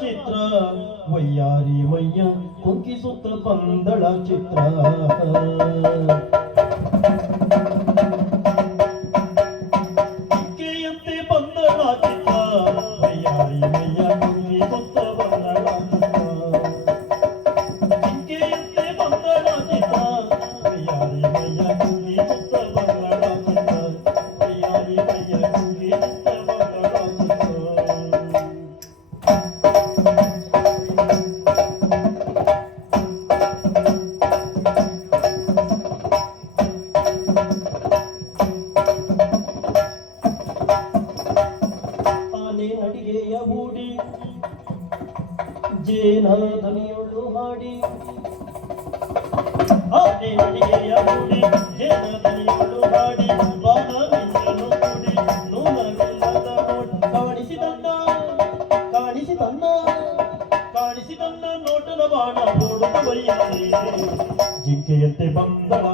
ಚಿತ್ರ ವಯ್ಯಾರಿ ಮಯ್ಯ ಕುಂಕಿಸುತ್ತ ಪಂದಳ ಚಿತ್ರ ಜಿಂಕೆಯಂತೆ ಪಂದಳ ಚಿತ್ರ ವಯ್ಯಾರಿ ಮಯ್ಯ ಕುಂಕಿಸುತ್ತ ಪಂದಳ ಚಿತ್ರ ಜಿಂಕೆಯಂತೆ ಪಂದಳ ಚಿತ್ರ ವಯ್ಯಾರಿ ಮಯ್ಯ ಕುಂಕಿಸುತ್ತ ಪಂದಳ ಚಿತ್ರ ವಯ್ಯಾರಿ ಮಯ್ಯ ಕುಂಕಿಸುತ್ತ ಪಂದಳ ಚಿತ್ರ ನಡಿಗೆಯ ಹೂಡಿ ಜೇನ ದನಿಯೊಳು ಹಾಡಿ ಆನೆ ನಡಿಗೆಯ ಹೂಡಿ ಜೇನ ದನಿಯೊಳು ಹಾಡಿ ಬಾಣ ಮಿಂಚನು ಕೂಡಿ ನೂನವಿಲ್ಲದ ಕಾಣಿಸಿತನ್ನ ನೋಟದ ಬಾಣ ಓಡುತ್ತ ಬಯ್ಯಾರಿ ಜಿಂಕೆಯಂತೆ ಬಂದಳ